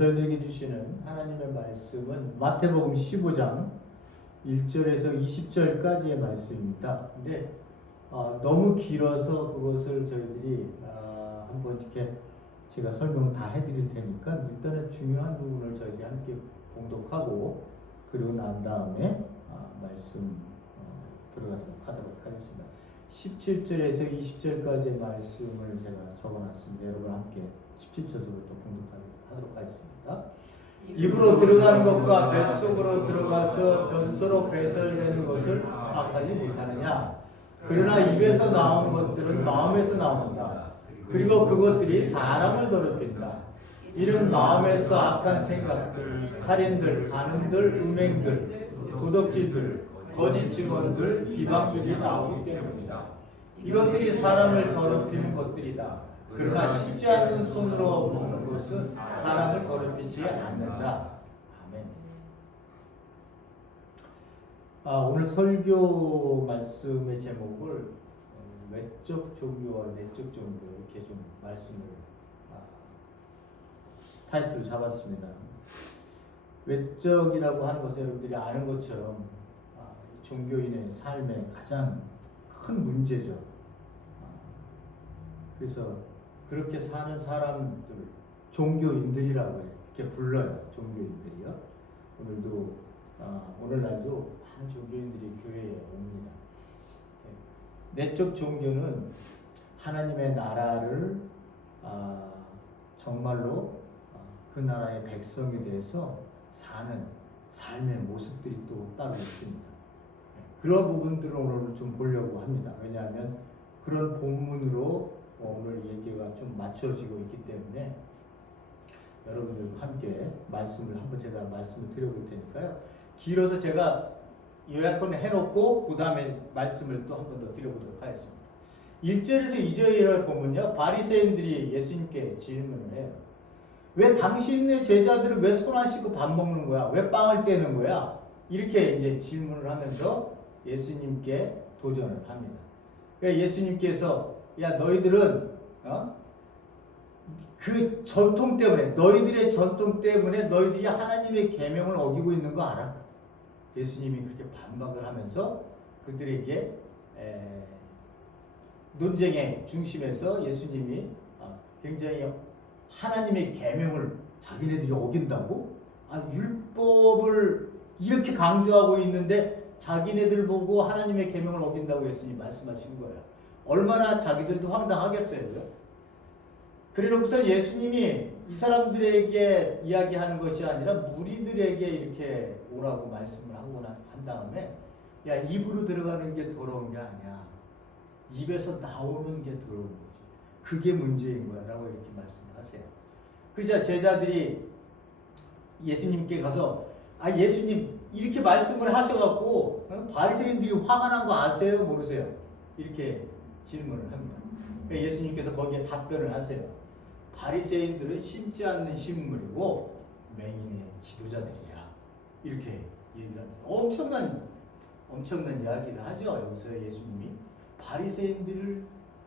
저희들에게 주시는 하나님의 말씀은 마태복음 15장 1절에서 20절까지의 말씀입니다. 근데 너무 길어서 그것을 저희들이 한번 이렇게 제가 설명을 다 해드릴 테니까 일단은 중요한 부분을 저희들이 함께 봉독하고 그리고 난 다음에 말씀 들어가도록 하도록 하겠습니다. 17절에서 20절까지의 말씀을 제가 적어놨습니다. 여러분 함께 17절부터 봉독하도록 하겠습니다. 입으로 들어가는 것과 뱃속으로 들어가서 변소로 배설되는 것을 파악하지 못하느냐. 그러나 입에서 나오는 것들은 마음에서 나온다. 그리고 그것들이 사람을 더럽힌다. 이런 마음에서 악한 생각들, 살인들, 간음들, 음행들, 도덕질들, 거짓 증언들, 비방들이 나오기 때문이다. 이것들이 사람을 더럽히는 것들이다. 그러나 씻지 않는 손으로 먹는 것은 사람을 더럽히지 않는다. 아멘. 오늘 설교 말씀의 제목을 외적 종교와 내적 종교 이렇게 좀 말씀을 타이틀을 잡았습니다. 외적이라고 하는 것은 여러분들이 아는 것처럼 종교인의 삶의 가장 큰 문제죠. 그래서 그렇게 사는 사람들 종교인들이라고 이렇게 불러요. 종교인들이요. 오늘도 오늘날도 많은 종교인들이 교회에 옵니다. 내적 종교는 하나님의 나라를 정말로 그 나라의 백성에 대해서 사는 삶의 모습들이 또 따로 있습니다. 그런 부분들을 오늘 좀 보려고 합니다. 왜냐하면 그런 본문으로 오늘 얘기가 좀 맞춰지고 있기 때문에 여러분들과 함께 제가 말씀을 드려볼 테니까요. 길어서 제가 요약을 해놓고 그 다음에 말씀을 또 한 번 더 드려보도록 하겠습니다. 1절에서 2절을 보면요. 바리새인들이 예수님께 질문을 해요. 왜 당신의 제자들은 왜 손 안 씻고 밥 먹는 거야? 왜 빵을 떼는 거야? 이렇게 이제 질문을 하면서 예수님께 도전을 합니다. 그러니까 예수님께서 야 너희들은 그 전통 때문에 너희들의 전통 때문에 너희들이 하나님의 계명을 어기고 있는 거 알아? 예수님이 그렇게 반박을 하면서 그들에게 논쟁의 중심에서 예수님이 굉장히 하나님의 계명을 자기네들이 어긴다고? 율법을 이렇게 강조하고 있는데 자기네들 보고 하나님의 계명을 어긴다고 예수님이 말씀하신 거예요. 얼마나 자기들도 황당하겠어요. 그래놓고서 예수님이 이 사람들에게 이야기하는 것이 아니라 무리들에게 이렇게 오라고 말씀을 하고 한 다음에 야 입으로 들어가는 게 더러운 게 아니야. 입에서 나오는 게 더러운 거지. 그게 문제인 거야 라고 이렇게 말씀을 하세요. 그러자 제자들이 예수님께 가서 예수님 이렇게 말씀을 하셔갖고 바리새인들이 화가 난 거 아세요? 모르세요? 이렇게 질문을 합니다. 예수님께서 거기에 답변을 하세요. 바리새인들은 심지 않는 식물이고 맹인의 지도자들이야. 이렇게 얘기를 합니다. 엄청난 이야기를 하죠. 여기서 예수님이 바리새인들을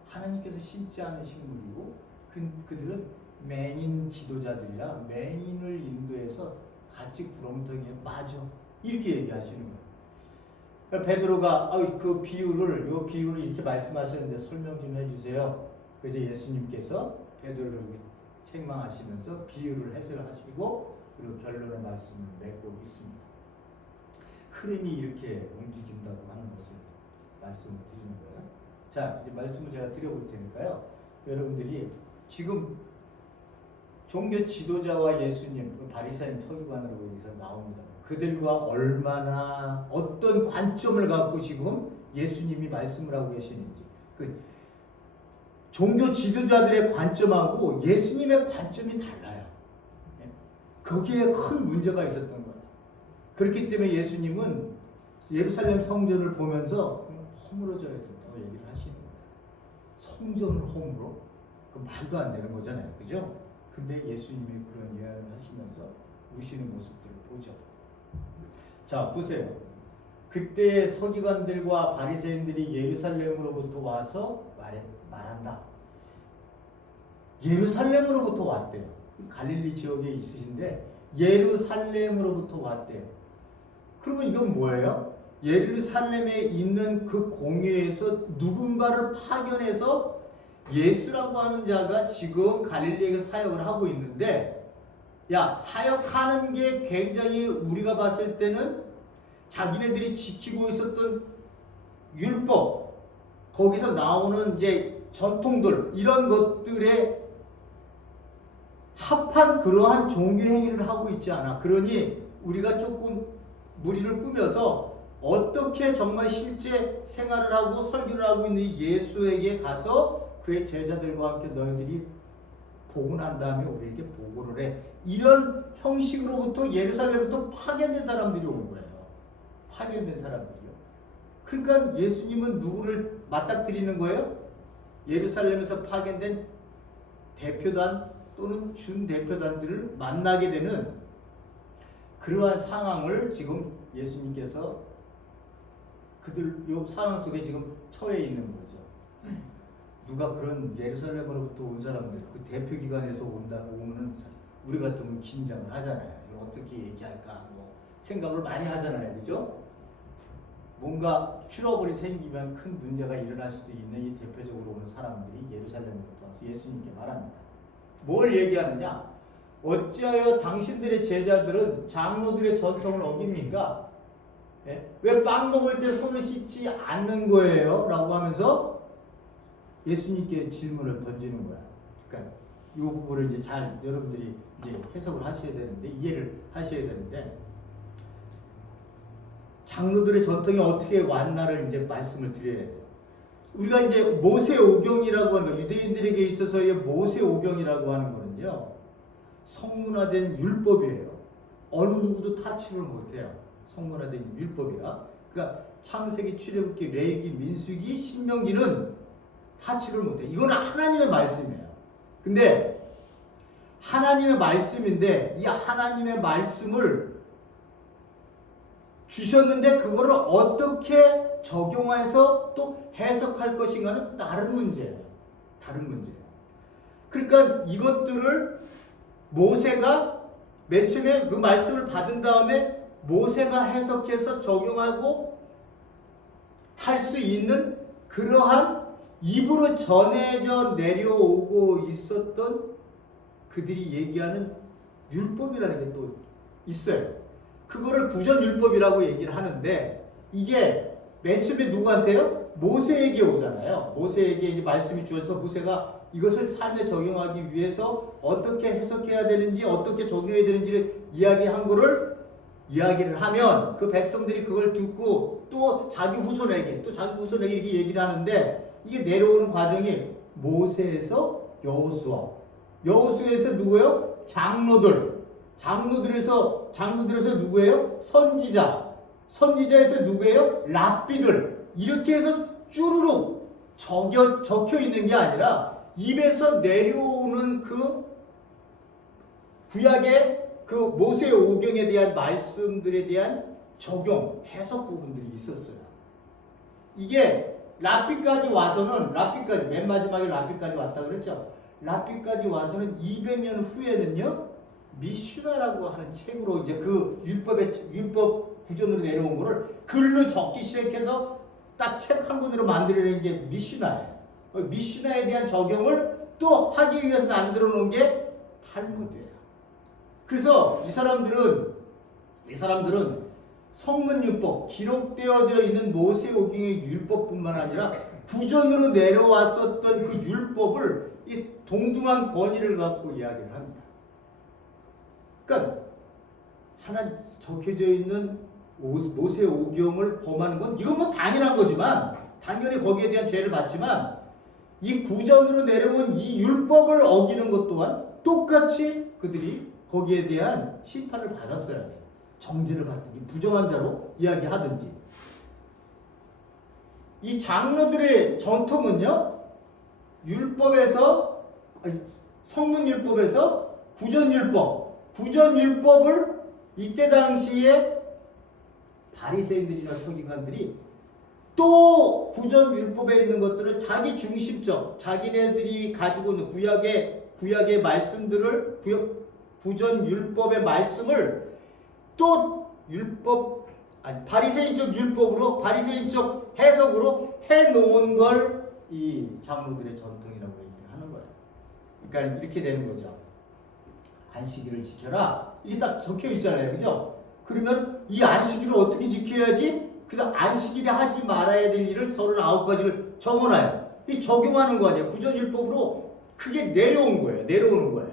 하나님께서 심지 않은 식물이고 그들은 맹인 지도자들이라 맹인을 인도해서 같이 구렁텅이에 빠져. 이렇게 얘기하시는 거예요. 그러니까 베드로가 요 비유를 이렇게 말씀하셨는데 설명 좀 해주세요. 그래서 예수님께서 베드로를 책망하시면서 비유를 해설하시고 그리고 결론의 말씀을 맺고 있습니다. 흐름이 이렇게 움직인다고 하는 것을 말씀을 드리는 거예요. 자, 이제 말씀을 제가 드려볼 테니까요. 여러분들이 지금 종교 지도자와 예수님, 바리새인 서기관으로 여기서 나옵니다. 그들과 얼마나 어떤 관점을 갖고 지금 예수님이 말씀을 하고 계시는지. 종교 지도자들의 관점하고 예수님의 관점이 달라요. 거기에 큰 문제가 있었던 거예요. 그렇기 때문에 예수님은 예루살렘 성전을 보면서 허물어져야 된다고 얘기를 하시는 거예요. 성전을 허물어? 그 말도 안 되는 거잖아요. 그죠? 근데 예수님이 그런 이야기를 하시면서 우시는 모습들을 보죠. 자, 보세요. 그때 서기관들과 바리새인들이 예루살렘으로부터 와서 말한다. 예루살렘으로부터 왔대요. 갈릴리 지역에 있으신데 예루살렘으로부터 왔대요. 그러면 이건 뭐예요? 예루살렘에 있는 그 공회에서 누군가를 파견해서 예수라고 하는 자가 지금 갈릴리에 사역을 하고 있는데, 야, 사역하는 게 굉장히 우리가 봤을 때는 자기네들이 지키고 있었던 율법, 거기서 나오는 이제 전통들, 이런 것들에 합한 그러한 종교 행위를 하고 있지 않아. 그러니 우리가 조금 무리를 꾸며서 어떻게 정말 실제 생활을 하고 설교를 하고 있는 예수에게 가서 그의 제자들과 함께 너희들이 보고 난 다음에 우리에게 보고를 해. 이런 형식으로부터 예루살렘부터 파견된 사람들이 온 거예요. 파견된 사람들이요. 그러니까 예수님은 누구를 맞닥뜨리는 거예요? 예루살렘에서 파견된 대표단 또는 준대표단들을 만나게 되는 그러한 상황을 지금 예수님께서 그들 요 상황 속에 지금 처해 있는 거죠. 누가 그런 예루살렘으로부터 온 사람들, 그 대표 기관에서 오면은 우리 같으면 긴장을 하잖아요. 어떻게 얘기할까 뭐 생각을 많이 하잖아요, 그죠? 뭔가 트러블이 생기면 큰 문제가 일어날 수도 있는 이 대표적으로 오는 사람들이 예루살렘으로부터 와서 예수님께 말합니다. 뭘 얘기하느냐? 어찌하여 당신들의 제자들은 장로들의 전통을 어깁니까? 예? 왜 빵 먹을 때 손을 씻지 않는 거예요? 라고 하면서 예수님께 질문을 던지는 거야. 그러니까 이 부분을 이제 잘 여러분들이 이제 해석을 하셔야 되는데, 이해를 하셔야 되는데, 장로들의 전통이 어떻게 왔나를 이제 말씀을 드려야 돼요. 우리가 이제 모세오경이라고 하는 거, 유대인들에게 있어서의 모세오경이라고 하는 거는요, 성문화된 율법이에요. 어느 누구도 타치를 못해요. 성문화된 율법이라. 그러니까 창세기, 출애굽기, 레위기, 민수기, 신명기는 타치를 못해요. 이거는 하나님의 말씀이에요. 근데 하나님의 말씀인데 이 하나님의 말씀을 주셨는데 그거를 어떻게 적용해서 또 해석할 것인가는 다른 문제예요. 다른 문제예요. 그러니까 이것들을 모세가 맨 처음에 그 말씀을 받은 다음에 모세가 해석해서 적용하고 할 수 있는 그러한 입으로 전해져 내려오고 있었던 그들이 얘기하는 율법이라는 게 또 있어요. 그거를 구전율법이라고 얘기를 하는데 이게 맨 처음에 누구한테요? 모세에게 오잖아요. 모세에게 이제 말씀이 주어서 모세가 이것을 삶에 적용하기 위해서 어떻게 해석해야 되는지 어떻게 적용해야 되는지를 이야기한 거를 이야기를 하면 그 백성들이 그걸 듣고 또 자기 후손에게 이렇게 얘기를 하는데 이게 내려오는 과정이 모세에서 여호수아에서 누구예요? 장로들에서 누구예요? 선지자에서 누구예요? 랍비들. 이렇게 해서 쭈루룩 적혀 있는 게 아니라 입에서 내려오는 그 구약의 그 모세 오경에 대한 말씀들에 대한 적용, 해석 부분들이 있었어요. 이게 랍비까지 와서는 맨 마지막에 랍비까지 왔다 그랬죠. 랍비까지 와서는 200년 후에는요. 미슈나라고 하는 책으로 이제 그 율법 구전으로 내려온 거를 글로 적기 시작해서 딱 책 한 권으로 만들어낸 게 미슈나예요. 미슈나에 대한 적용을 또 하기 위해서 만들어 놓은 게 탈무드예요. 그래서 이 사람들은 성문율법, 기록되어져 있는 모세오경의 율법뿐만 아니라 구전으로 내려왔었던 그 율법을 이 동등한 권위를 갖고 이야기를 합니다. 그러니까 하나 적혀져 있는 모세오경을 범하는 건 이건 뭐 당연한 거지만 당연히 거기에 대한 죄를 받지만 이 구전으로 내려온 이 율법을 어기는 것 또한 똑같이 그들이 거기에 대한 심판을 받았어야 돼요. 정죄를 받든지 부정한 자로 이야기하든지. 이 장로들의 전통은요, 성문율법에서 구전율법을 이때 당시에 바리새인들이나 서기관들이 또 구전율법에 있는 것들을 자기 중심적, 자기네들이 가지고 있는 구약의 구약의 말씀들을 구전 율법의 말씀을 또 율법 바리새인적 율법으로 바리새인적 해석으로 해놓은 걸 이 장로들의 전통이라고 얘기를 하는 거예요. 그러니까 이렇게 되는 거죠. 안식일을 지켜라. 이게 딱 적혀 있잖아요, 그죠? 그러면 이 안식일을 어떻게 지켜야지? 그래서 안식일에 하지 말아야 될 일을 39가지를 적어놔요. 이 적용하는 거 아니에요. 구전율법으로 그게 내려오는 거예요.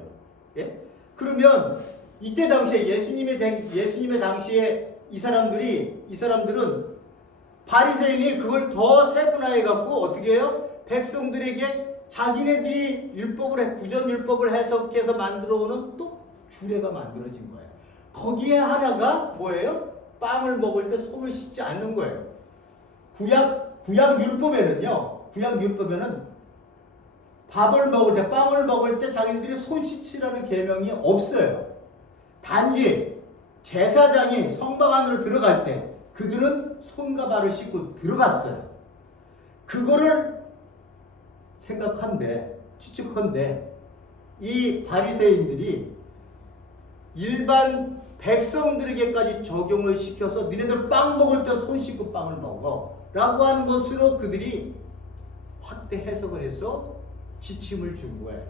예? 그러면 이때 당시에 예수님의 당시에 이 사람들은 바리새인이 그걸 더 세분화해 갖고 어떻게 해요? 백성들에게 자기네들이 구전율법을 해석해서 만들어오는 또 규례가 만들어진 거예요. 거기에 하나가 뭐예요? 빵을 먹을 때 손을 씻지 않는 거예요. 구약 율법에는 밥을 먹을 때, 빵을 먹을 때 자기들이 손 씻으라는 계명이 없어요. 단지 제사장이 성막 안으로 들어갈 때 그들은 손과 발을 씻고 들어갔어요. 그거를 추측한데 이 바리새인들이 일반 백성들에게까지 적용을 시켜서 니네들 빵 먹을 때 손 씻고 빵을 먹어 라고 하는 것으로 그들이 확대 해석을 해서 지침을 준 거예요.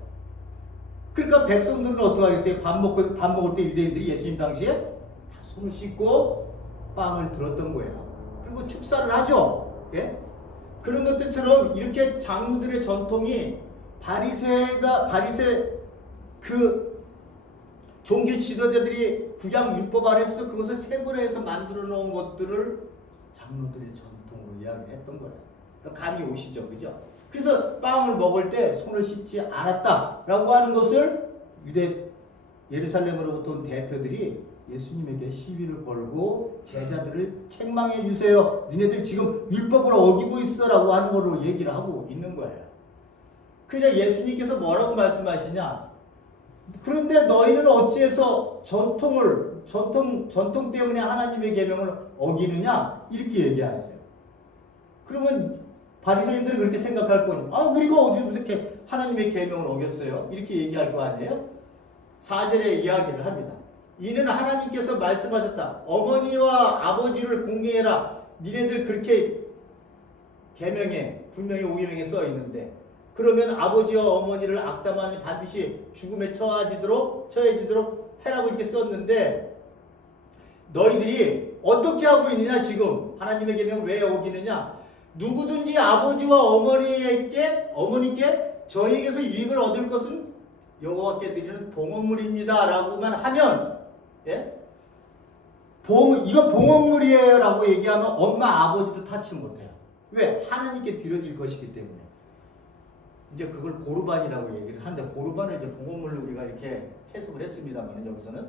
그러니까 백성들은 어떻게 하겠어요? 밥 먹을 때 유대인들이 예수님 당시에 다 손을 씻고 빵을 들었던 거예요. 그리고 축사를 하죠. 예? 그런 것들처럼 이렇게 장로들의 전통이 그 종교 지도자들이 구약 율법 안에서도 그것을 세분화해서 만들어 놓은 것들을 장로들의 전통으로 이야기를 했던 거예요. 감이 오시죠, 그죠? 그래서 빵을 먹을 때 손을 씻지 않았다라고 하는 것을 예루살렘으로부터 온 대표들이 예수님에게 시비를 걸고 제자들을 책망해 주세요. 니네들 지금 율법을 어기고 있어라고 하는 거로 얘기를 하고 있는 거예요. 그래서 예수님께서 뭐라고 말씀하시냐? 그런데 너희는 어찌해서 전통 때문에 하나님의 계명을 어기느냐? 이렇게 얘기하세요. 그러면 바리새인들은 그렇게 생각할 거니, 우리가 어떻게 하나님의 계명을 어겼어요? 이렇게 얘기할 거 아니에요? 4절에 이야기를 합니다. 이는 하나님께서 말씀하셨다. 어머니와 아버지를 공경해라. 니네들 그렇게 계명에 분명히 오계명에 써 있는데, 그러면 아버지와 어머니를 악담하니 반드시 죽음에 처해지도록 해라고 이렇게 썼는데, 너희들이 어떻게 하고 있느냐? 지금 하나님의 계명을 왜 어기느냐? 누구든지 아버지와 어머니께 저희에게서 유익을 얻을 것은 여호와께 드리는 봉헌물입니다 라고만 하면, 예? 이거 봉헌물이에요 라고 얘기하면 엄마 아버지도 타치 못해요. 왜? 하나님께 드려질 것이기 때문에. 이제 그걸 고르반이라고 얘기를 하는데, 고르반을 이제 봉헌물로 우리가 이렇게 해석을 했습니다만, 여기서는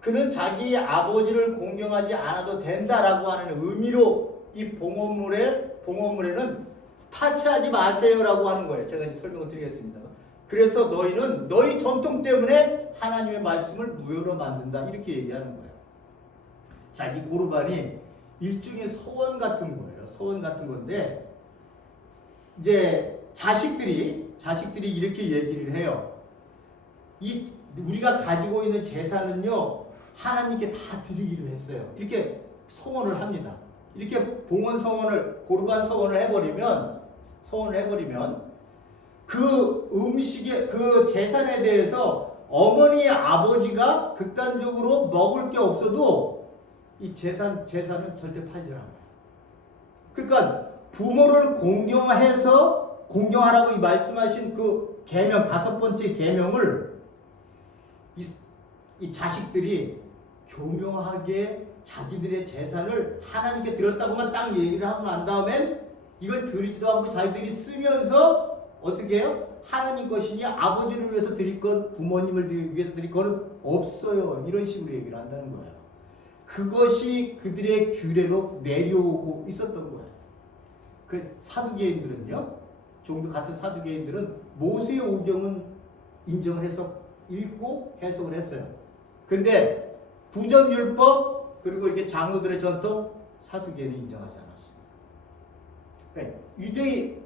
그는 자기 아버지를 공경하지 않아도 된다라고 하는 의미로 이 봉헌물에는 타치하지 마세요라고 하는 거예요. 제가 이제 설명을 드리겠습니다. 그래서 너희는 너희 전통 때문에 하나님의 말씀을 무효로 만든다, 이렇게 얘기하는 거예요. 자, 이 고르반이 일종의 서원 같은 거예요. 서원 같은 건데, 이제 자식들이 이렇게 얘기를 해요. 우리가 가지고 있는 재산은요, 하나님께 다 드리기로 했어요. 이렇게 서원을 합니다. 이렇게 고르반 서원을 해버리면 그 음식의 그 재산에 대해서 어머니 아버지가 극단적으로 먹을 게 없어도 이 재산은 절대 팔지 않아요. 그러니까 부모를 공경하라고 말씀하신 그 계명, 5번째 계명을 이 자식들이 교묘하게 자기들의 재산을 하나님께 드렸다고만 딱 얘기를 하고 난 다음엔 이걸 드리지도 않고 자기들이 쓰면서 어떻게 해요? 하나님 것이니 아버지를 위해서 드릴 것, 부모님을 위해서 드릴 것은 없어요. 이런 식으로 얘기를 한다는 거예요. 그것이 그들의 규례로 내려오고 있었던 거예요. 그 사두개인들은요, 종교 같은 사두개인들은 모세의 오경은 인정을 해서 읽고 해석을 했어요. 근데 구전율법 그리고 이게 장로들의 전통, 사두개인은 인정하지 않았습니다.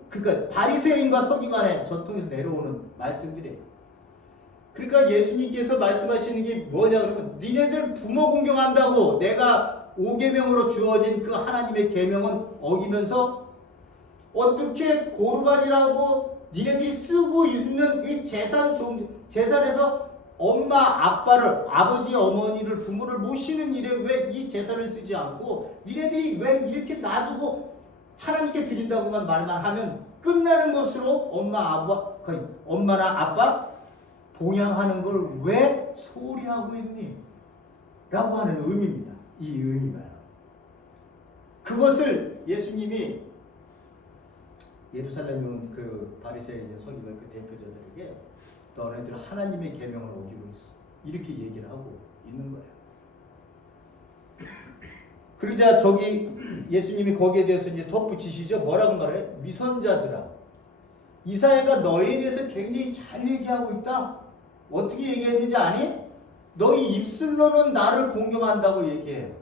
그러니까 바리새인과 서기관의 전통에서 내려오는 말씀들이에요. 그러니까 예수님께서 말씀하시는 게 뭐냐 그러면 니네들 부모 공경한다고 내가 5계명으로 주어진 그 하나님의 계명은 어기면서 어떻게 고르반이라고 니네들이 쓰고 있는 이 재산에서 엄마 아빠를 아버지 어머니를 부모를 모시는 일에 왜 이 재산을 쓰지 않고 니네들이 왜 이렇게 놔두고 하나님께 드린다고만 말만 하면 끝나는 것으로 엄마나 아빠 봉양하는 걸 왜 소홀히 하고 있니? 라고 하는 의미입니다. 이 의미가. 그것을 예수님이 예루살렘에 온 그 바리새인 서기관 그 대표자들에게 너네들 하나님의 계명을 어기고 있어. 이렇게 얘기를 하고 있는 거예요. 그러자 저기 예수님이 거기에 대해서 이제 덧붙이시죠. 뭐라고 말해? 위선자들아. 이사야가 너희에 대해서 굉장히 잘 얘기하고 있다. 어떻게 얘기했는지 아니? 너희 입술로는 나를 공경한다고 얘기해요.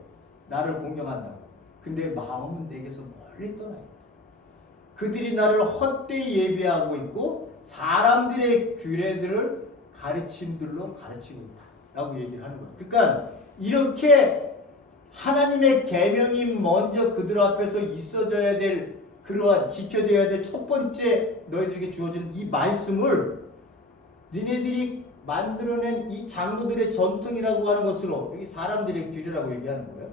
나를 공경한다고. 근데 마음은 내게서 멀리 떠나 있다. 그들이 나를 헛되이 예비하고 있고 사람들의 규례들을 가르침들로 가르치고 있다. 라고 얘기를 하는 거예요. 그러니까 이렇게 하나님의 계명이 먼저 그들 앞에서 있어져야 될 그러한 지켜져야 될 첫 번째 너희들에게 주어진 이 말씀을 니네들이 만들어낸 이 장로들의 전통이라고 하는 것으로 여기 사람들의 규례라고 얘기하는 거예요.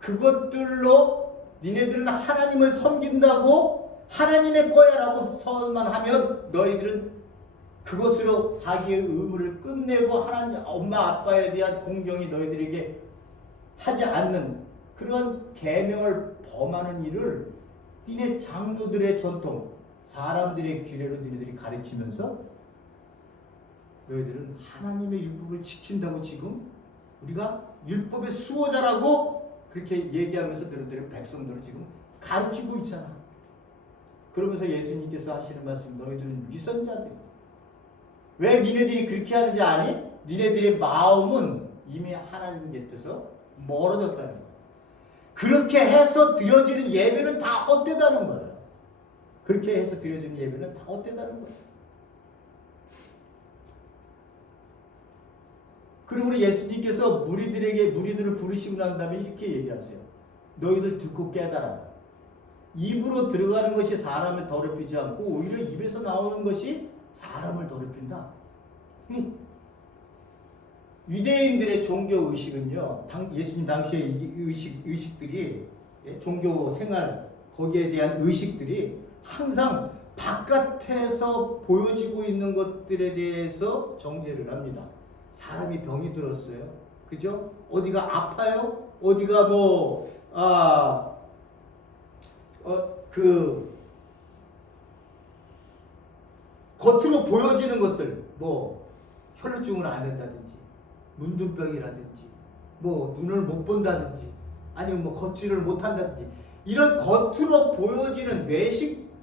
그것들로 니네들은 하나님을 섬긴다고 하나님의 거야라고 선언만 하면 너희들은 그것으로 자기의 의무를 끝내고 하나님 엄마 아빠에 대한 공경이 너희들에게 하지 않는 그런 계명을 범하는 일을 니네 장로들의 전통 사람들의 규례로 너희들이 가르치면서 너희들은 하나님의 율법을 지킨다고 지금 우리가 율법의 수호자라고 그렇게 얘기하면서 너희들의 백성들을 지금 가르치고 있잖아. 그러면서 예수님께서 하시는 말씀 너희들은 위선자들이다. 왜 니네들이 그렇게 하는지 아니? 니네들의 마음은 이미 하나님의 뜻에서 멀어졌다는 거예요. 그렇게 해서 드려지는 예배는 다 헛되다는 거예요. 그렇게 해서 드려지는 예배는 다 헛되다는 거예요. 그리고 우리 예수님께서 무리들을 부르시고 난 다음에 이렇게 얘기하세요. 너희들 듣고 깨달아라. 입으로 들어가는 것이 사람을 더럽히지 않고 오히려 입에서 나오는 것이 사람을 더럽힌다. 유대인들의 종교 의식은요, 예수님 당시의 의식들이 종교 생활 거기에 대한 의식들이 항상 바깥에서 보여지고 있는 것들에 대해서 정죄를 합니다. 사람이 병이 들었어요, 그죠? 어디가 아파요? 어디가 겉으로 보여지는 것들, 혈루증을 앓는다든지, 문둥병이라든지, 눈을 못 본다든지, 아니면 걷지를 못한다든지, 이런 겉으로 보여지는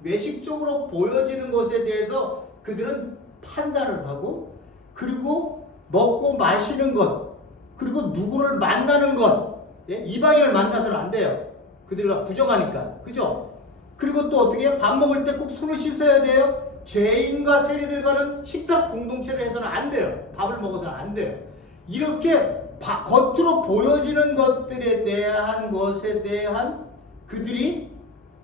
외식적으로 보여지는 것에 대해서 그들은 판단을 하고, 그리고 먹고 마시는 것, 그리고 누구를 만나는 것, 이방인을 만나서는 안 돼요. 그들과 부정하니까. 그죠? 그리고 또 어떻게 해요? 밥 먹을 때 꼭 손을 씻어야 돼요. 죄인과 세리들과는 식탁 공동체를 해서는 안 돼요. 밥을 먹어서는 안 돼요. 이렇게 겉으로 보여지는 것들에 대한 것에 대한 그들이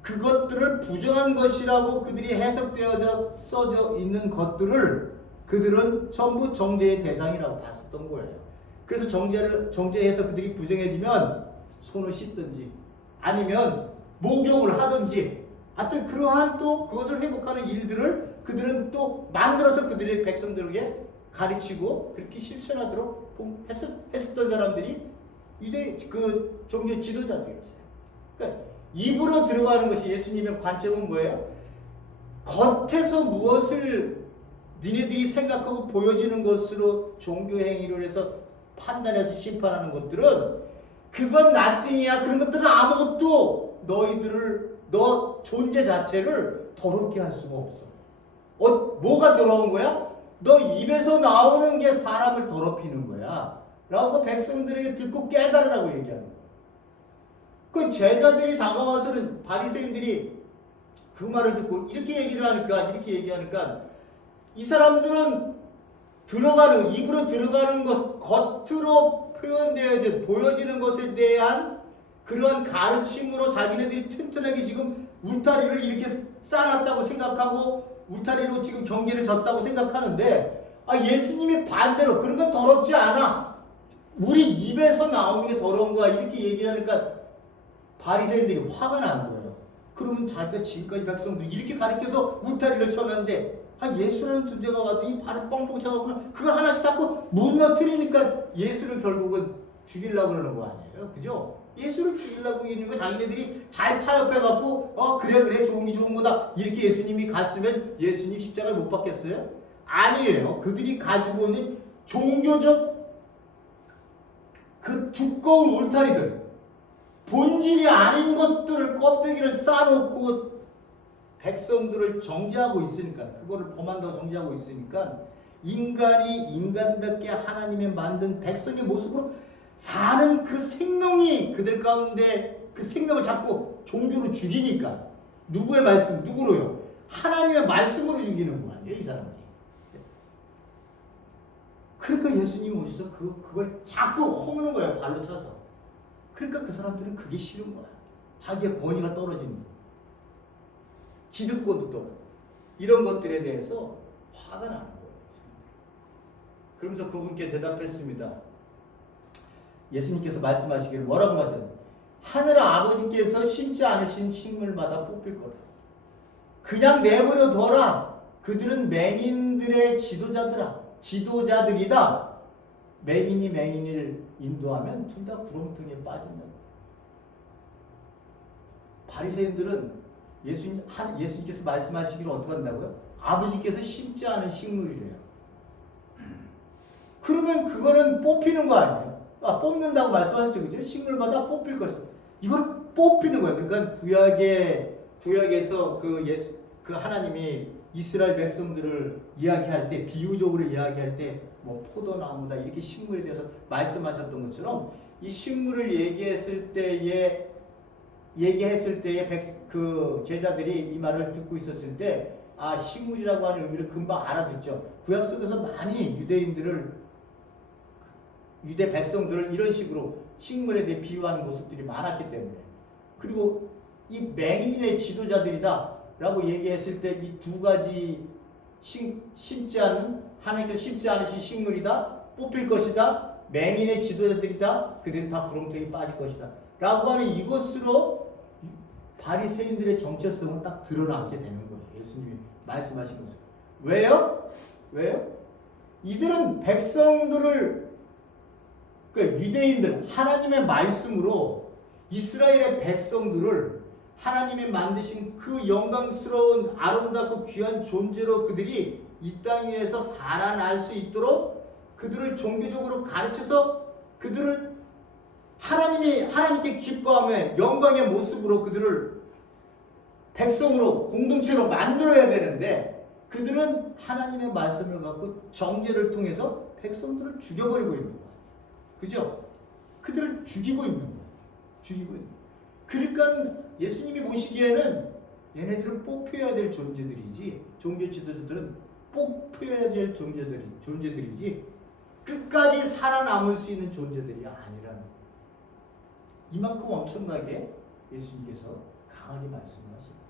그것들을 부정한 것이라고 그들이 해석되어져 써져 있는 것들을 그들은 전부 정죄의 대상이라고 봤었던 거예요. 그래서 정죄해서 그들이 부정해지면 손을 씻든지 아니면 목욕을 하든지 하여튼 그러한 또 그것을 회복하는 일들을 그들은 또 만들어서 그들의 백성들에게 가르치고 그렇게 실천하도록 했었던 사람들이 이제 그 종교 지도자들이었어요. 그러니까 입으로 들어가는 것이 예수님의 관점은 뭐예요? 겉에서 무엇을 니네들이 생각하고 보여지는 것으로 종교 행위로 해서 판단해서 심판하는 것들은 그건 나띵이야. 그런 것들은 아무것도 너 존재 자체를 더럽게 할 수가 없어. 뭐가 더러운 거야? 너 입에서 나오는 게 사람을 더럽히는 거야. 라고 백성들에게 듣고 깨달으라고 얘기하는 거야. 그 제자들이 다가와서는 바리새인들이 그 말을 듣고 이렇게 얘기하니까 이 사람들은 입으로 들어가는 것, 겉으로 보여지는 것에 대한 그러한 가르침으로 자기네들이 튼튼하게 지금 울타리를 이렇게 쌓아놨다고 생각하고 울타리로 지금 경계를 졌다고 생각하는데, 예수님이 반대로 그런 건 더럽지 않아. 우리 입에서 나오는 게 더러운 거야. 이렇게 얘기를 하니까 바리새인들이 화가 난 거예요. 그러면 자기가 지금까지 백성들 이렇게 가르쳐서 울타리를 쳐놨는데, 예수라는 존재가 왔더니 발을 뻥뻥 차가고 그걸 하나씩 닫고 무너뜨리니까 예수를 결국은 죽이려고 그러는 거 아니에요. 그죠? 예수를 죽이려고 있는 거 자기네들이 잘 타협해갖고 그래 좋은 거다 이렇게 예수님이 갔으면 예수님 십자가를 못 받겠어요? 아니에요. 그들이 가지고 있는 종교적 그 두꺼운 울타리들, 본질이 아닌 것들을 껍데기를 쌓아놓고 백성들을 정죄하고 있으니까, 그거를 범한다고 정죄하고 있으니까 인간이 인간답게 하나님의 만든 백성의 모습으로 사는 그 생명이 그들 가운데 그 생명을 자꾸 종교로 죽이니까, 누구의 말씀, 누구로요? 하나님의 말씀으로 죽이는 거 아니에요, 이 사람들이. 그러니까 예수님이 오셔서 그걸 자꾸 허무는 거예요, 발로 차서. 그러니까 그 사람들은 그게 싫은 거야. 자기의 권위가 떨어지는 거야. 기득권도 또 이런 것들에 대해서 화가 나는 거예요. 그러면서 그분께 대답했습니다. 예수님께서 말씀하시기를 뭐라고 말씀하세요? 하늘 아버지께서 심지 않으신 식물마다 뽑힐 거다. 그냥 내버려 둬라. 그들은 맹인들의 지도자들이다. 맹인이 맹인을 인도하면 둘 다 구렁텅이에 빠진다. 바리새인들은 예수님께서 말씀하시기를 어떻게 한다고요? 아버지께서 심지 않은 식물이래요. 그러면 그거는 뽑히는 거 아니에요? 뽑는다고 말씀하셨죠, 그죠? 식물마다 뽑힐 것이다. 이걸 뽑히는 거예요. 그러니까 구약에서 그 하나님이 이스라엘 백성들을 이야기할 때, 비유적으로 이야기할 때, 포도나무다 이렇게 식물에 대해서 말씀하셨던 것처럼 이 식물을 얘기했을 때에 그 제자들이 이 말을 듣고 있었을 때, 식물이라고 하는 의미를 금방 알아듣죠. 구약 속에서 많이 유대 백성들을 이런 식으로 식물에 대해 비유하는 모습들이 많았기 때문에, 그리고 이 맹인의 지도자들이다 라고 얘기했을 때 이 두 가지 하나님께서 심지 않으신 식물이다, 뽑힐 것이다, 맹인의 지도자들이다, 그들은 다 구렁텅이에 빠질 것이다 라고 하는 이것으로 바리새인들의 정체성은 딱 드러나게 되는 거예요. 예수님이 말씀하신 거죠. 왜요? 이들은 백성들을, 유대인들, 하나님의 말씀으로 이스라엘의 백성들을 하나님이 만드신 그 영광스러운 아름답고 귀한 존재로 그들이 이 땅 위에서 살아날 수 있도록 그들을 종교적으로 가르쳐서 그들을 하나님께 기뻐하며 영광의 모습으로 그들을 백성으로 공동체로 만들어야 되는데, 그들은 하나님의 말씀을 갖고 정죄를 통해서 백성들을 죽여버리고 있는 거예요. 그죠? 그들을 죽이고 있는 거예요. 그러니까 예수님이 보시기에는 얘네들은 뽑혀야 될 존재들이지, 종교 지도자들은 뽑혀야 될 존재들이지 끝까지 살아남을 수 있는 존재들이 아니라는 거예요. 이만큼 엄청나게 예수님께서 강하게 말씀하십니다.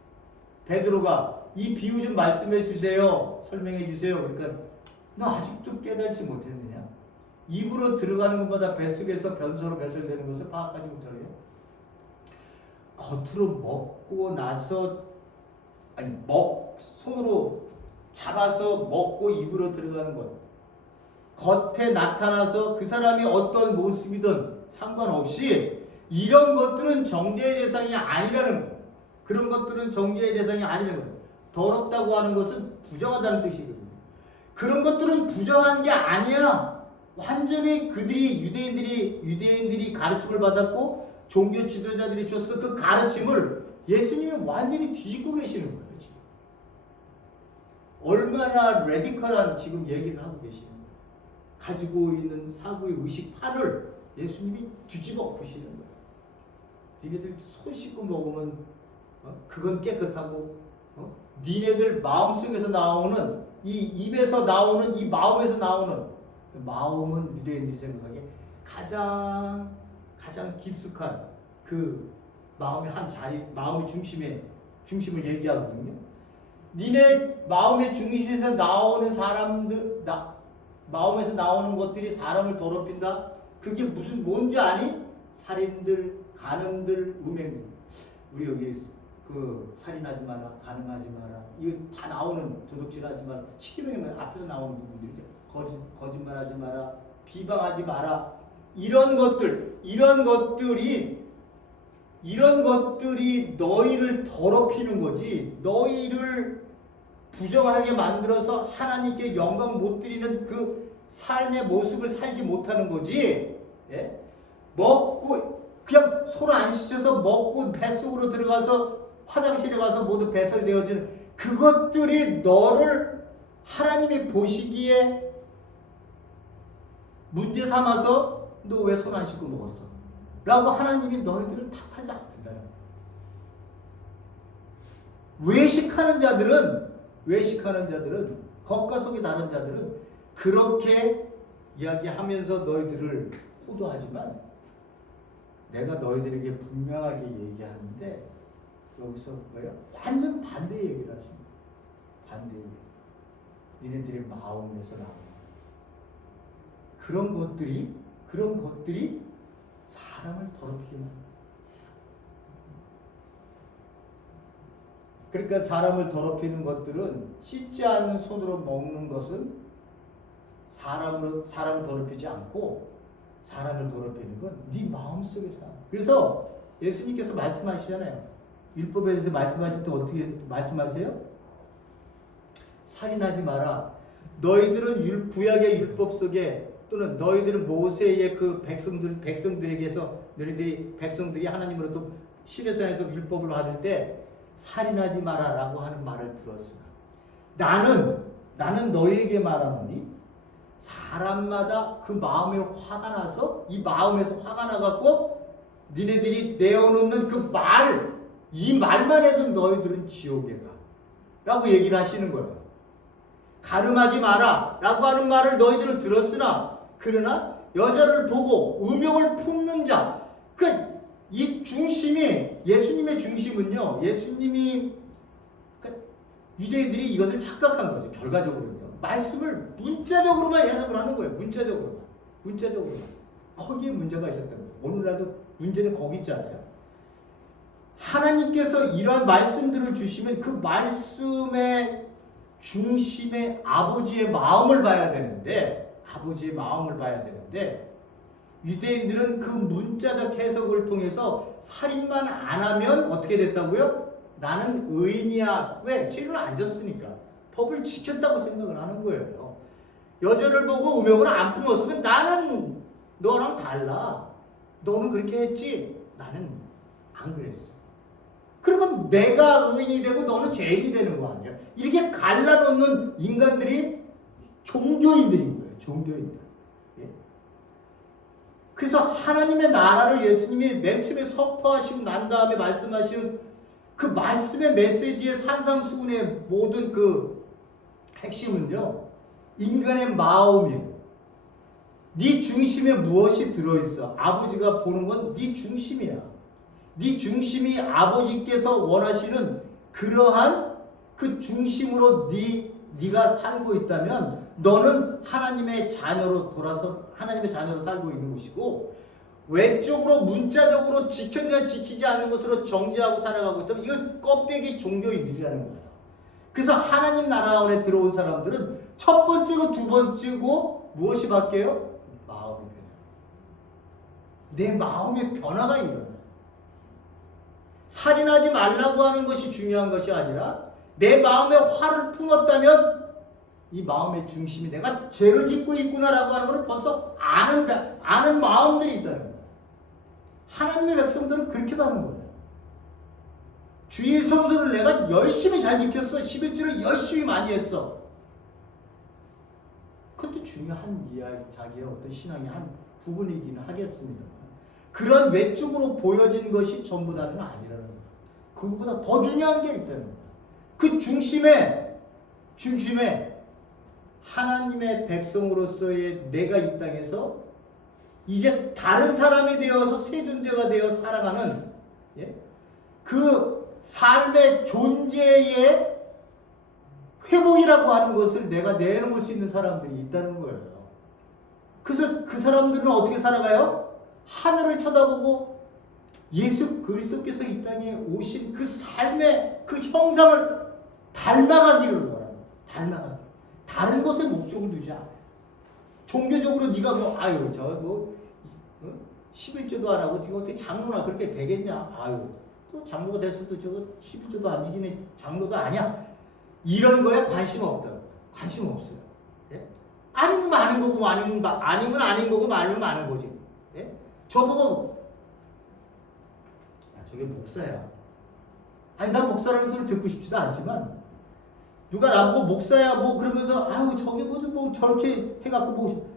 베드로가 이 비유 좀 말씀해 주세요. 설명해 주세요. 그러니까 너 아직도 깨달지 못했느냐? 입으로 들어가는 것마다 뱃속에서 변소로 배설되는 것을 파악하지 못하래요. 겉으로 먹고 나서 손으로 잡아서 먹고 입으로 들어가는 것, 겉에 나타나서 그 사람이 어떤 모습이든 상관없이 이런 것들은 정죄의 대상이 아니라는 거예요. 그런 것들은 정죄의 대상이 아니라는 거예요. 더럽다고 하는 것은 부정하다는 뜻이거든요. 그런 것들은 부정한 게 아니야. 완전히 유대인들이 가르침을 받았고 종교 지도자들이 줬을 그 가르침을 예수님이 완전히 뒤집고 계시는 거예요. 지금. 얼마나 레디컬한 지금 얘기를 하고 계시는 거예요. 가지고 있는 사고의 의식판을 예수님이 뒤집어 엎으시는 거예요. 니네들 손 씻고 먹으면 그건 깨끗하고 니네들 마음속에서 나오는 이 입에서 나오는 이 마음에서 나오는 마음은 유대인들이 생각하기에 가장 깊숙한 그 마음의 한 자리, 마음의 중심을 얘기하거든요. 니네 마음의 중심에서 나오는 사람들, 마음에서 나오는 것들이 사람을 더럽힌다. 그게 뭔지 아니? 살인들, 간음들, 음행들. 우리 여기 그 살인하지 마라, 간음하지 마라. 이거 다 나오는 도둑질하지 마라. 십계명에 앞에서 나오는 부분들이죠. 거짓말하지 마라, 비방하지 마라. 이런 것들이 너희를 더럽히는 거지. 너희를 부정하게 만들어서 하나님께 영광 못 드리는 그 삶의 모습을 살지 못하는 거지. 예? 먹고 그냥 손 안 씻어서 먹고 뱃속으로 들어가서 화장실에 가서 모두 배설되어진 그것들이 너를 하나님이 보시기에 문제 삼아서 너 왜 손 안 씻고 먹었어? 라고 하나님이 너희들을 탓하지 않는다는 거예요. 외식하는 자들은 겉과 속이 다른 자들은 그렇게 이야기하면서 너희들을 호도하지만 내가 너희들에게 분명하게 얘기하는데 여기서 뭐예요? 완전 반대 얘기를 하십니다. 반대 얘기. 니네들의 마음에서 나오는 그런 것들이 사람을 더럽히게 만든다. 그러니까 사람을 더럽히는 것들은 씻지 않는 손으로 먹는 것은 사람을 더럽히지 않고 사람을 더럽히는 건 네 마음속에서. 그래서 예수님께서 말씀하시잖아요. 율법에 대해서 말씀하실 때 어떻게 말씀하세요? 살인하지 마라. 너희들은 구약의 율법 속에 또는 너희들은 모세의 그 백성들에게서 백성들이 하나님으로부터 시내산에서 율법을 받을 때 살인하지 마라라고 하는 말을 들었으나 나는 너희에게 말하노니 사람마다 그 마음에 화가 나서 이 마음에서 화가 나갖고 니네들이 내어놓는 이 말만 해도 너희들은 지옥에 가 라고 얘기를 하시는 거예요. 가늠하지 마라 라고 하는 말을 너희들은 들었으나 그러나 여자를 보고 음욕을 품는 자, 이 중심이 예수님의 중심은요. 예수님이 유대인들이 이것을 착각한 거죠. 결과적으로는요. 말씀을 문자적으로만 해석을 하는 거예요. 문자적으로만. 거기에 문제가 있었던 거예요. 오늘날도 문제는 거기 있잖아요. 하나님께서 이러한 말씀들을 주시면 그 말씀의 중심에 아버지의 마음을 봐야 되는데 유대인들은 그 문자적 해석을 통해서 살인만 안 하면 어떻게 됐다고요? 나는 의인이야. 왜? 죄를 안 졌으니까. 법을 지켰다고 생각을 하는 거예요. 여자를 보고 음욕을 안 품었으면 나는 너랑 달라. 너는 그렇게 했지. 나는 안 그랬어. 그러면 내가 의인이 되고 너는 죄인이 되는 거 아니야? 이렇게 갈라놓는 인간들이 종교인들인 거예요. 종교인들. 예? 그래서 하나님의 나라를 예수님이 맨 처음에 선포하시고 난 다음에 말씀하신 그 말씀의 메시지의 산상수훈의 모든 그 핵심은요. 인간의 마음이에요. 네 중심에 무엇이 들어있어? 아버지가 보는 건 네 중심이야. 네 중심이 아버지께서 원하시는 그러한 그 중심으로 네가 살고 있다면 너는 하나님의 자녀로 살고 있는 것이고 외적으로 문자적으로 지켰냐 지키지 않는 것으로 정죄하고 살아가고 있다면 이건 껍데기 종교인들이라는 거예요. 그래서 하나님 나라 안에 들어온 사람들은 첫 번째고 두 번째고 무엇이 바뀌어요? 마음이 변화. 내 마음의 변화가 있는 거예요. 살인하지 말라고 하는 것이 중요한 것이 아니라 내 마음에 화를 품었다면 이 마음의 중심이 내가 죄를 짓고 있구나라고 하는 것을 벌써 아는 마음들이 있다는 거예요. 하나님의 백성들은 그렇게 가는 거예요. 주의 성소를 내가 열심히 잘 지켰어. 11조를 열심히 많이 했어. 그것도 중요한 자기의 어떤 신앙의 한 부분이기는 하겠습니다. 그런 외적으로 보여진 것이 전부 다는 아니라는 거예요. 그것보다 더 중요한 게 있다는 거예요. 그 중심에 하나님의 백성으로서의 내가 이 땅에서 이제 다른 사람이 되어서 새 존재가 되어 살아가는 그 삶의 존재의 회복이라고 하는 것을 내가 내놓을 수 있는 사람들이 있다는 거예요. 그래서 그 사람들은 어떻게 살아가요? 하늘을 쳐다보고 예수 그리스도께서 이 땅에 오신 그 삶의 그 형상을 닮아가기를 원합니다. 닮아가기. 다른 것에 목적을 두지 않아요. 종교적으로 네가 뭐 아유 저 뭐 11조도 안 하고 네가 어떻게 장로나 그렇게 되겠냐? 아유 또 장로가 됐어도 저거 11조도 안 지키는 장로도 아니야. 이런 거에 관심 없다. 관심 없어요. 예? 아니면 아닌 거고 아니면 아닌 거고 아니면 아닌 거지. 예? 저보고 저게 목사야. 아니 난 목사라는 소리 듣고 싶지도 않지만 누가 나보고 목사야 뭐 그러면서 아유 저게 뭐 저렇게 해갖고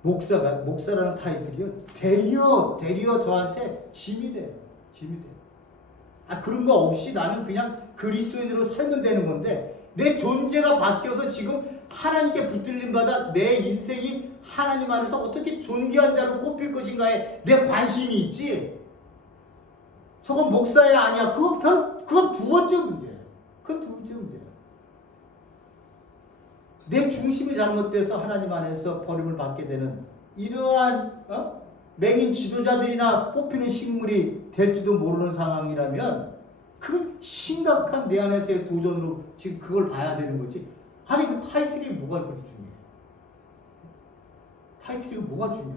뭐 목사라는 타이틀이요 대리어 저한테 짐이 돼요. 짐이 돼. 아 그런 거 없이 나는 그냥 그리스도인으로 살면 되는 건데 내 존재가 바뀌어서 지금 하나님께 붙들림 받아 내 인생이 하나님 안에서 어떻게 존귀한 자로 꼽힐 것인가에 내 관심이 있지. 저건 목사야 아니야. 그건 두 번째 문제예요. 그건 두 번째 문제예요. 내 중심이 잘못돼서 하나님 안에서 버림을 받게 되는 이러한 맹인 지도자들이나 뽑히는 식물이 될지도 모르는 상황이라면 그건 심각한 내 안에서의 도전으로 지금 그걸 봐야 되는 거지. 아니 그 타이틀이 뭐가 그렇게 중요해? 타이틀이 뭐가 중요해?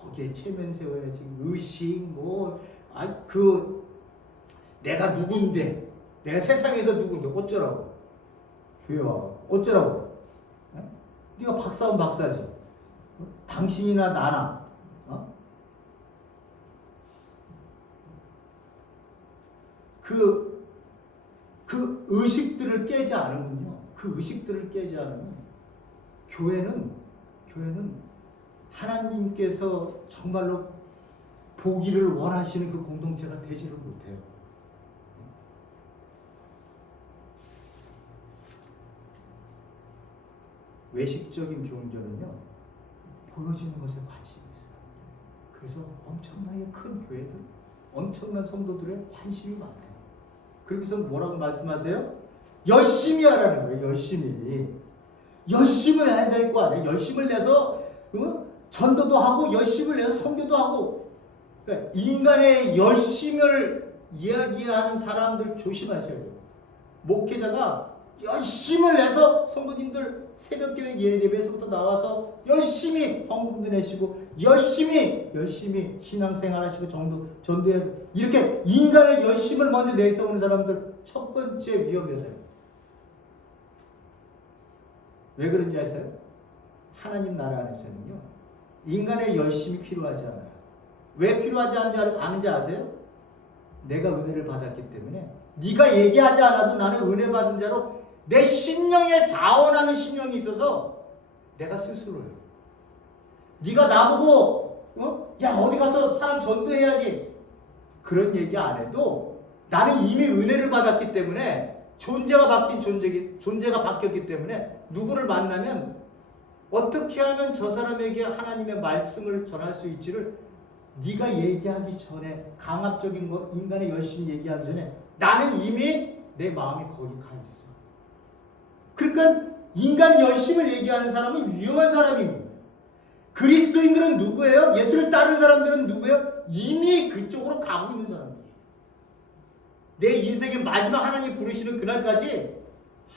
거기에 체면 세워야지. 의식 내가 누군데 내가 세상에서 누군데 어쩌라고 교회 와 어쩌라고? 네가 박사면 박사지. 당신이나 나나 그 의식들을 깨지 않으면요. 그 의식들을 깨지 않으면 교회는 하나님께서 정말로 보기를 원하시는 그 공동체가 되지를 못해요. 외식적인 경전은요 보여지는 것에 관심이 있어요. 그래서 엄청나게 큰 교회들, 엄청난 성도들의 관심이 많아요. 그래서 뭐라고 말씀하세요? 열심히 하라는 거예요. 열심을 해야 될 거 아니에요. 열심을 내서 전도도 하고 열심을 내서 선교도 하고. 그러니까 인간의 열심을 이야기하는 사람들 조심하셔야 돼요. 목회자가 열심을 내서 성도님들 새벽기도 예배에서부터 나와서 열심히 헌금도 내시고 열심히 신앙생활 하시고 전도해야 돼. 이렇게 인간의 열심을 먼저 내세우는 사람들 첫 번째 위험이세요. 왜 그런지 아세요? 하나님 나라 안에서는요 인간의 열심이 필요하지 않아요. 왜 필요하지 않은지 아세요? 내가 은혜를 받았기 때문에 네가 얘기하지 않아도 나는 은혜 받은 자로 내 심령에 자원하는 심령이 있어서 내가 스스로요. 네가 나보고 야 어디 가서 사람 전도해야지 그런 얘기 안 해도 나는 이미 은혜를 받았기 때문에 존재가 바뀌었기 때문에 누구를 만나면 어떻게 하면 저 사람에게 하나님의 말씀을 전할 수 있지를 네가 얘기하기 전에 강압적인 거 인간의 열심히 얘기하기 전에 나는 이미 내 마음이 거기 가 있어. 그러니까 인간 열심을 얘기하는 사람은 위험한 사람입니다. 그리스도인들은 누구예요? 예수를 따르는 사람들은 누구예요? 이미 그쪽으로 가고 있는 사람이에요. 내 인생의 마지막 하나님 부르시는 그날까지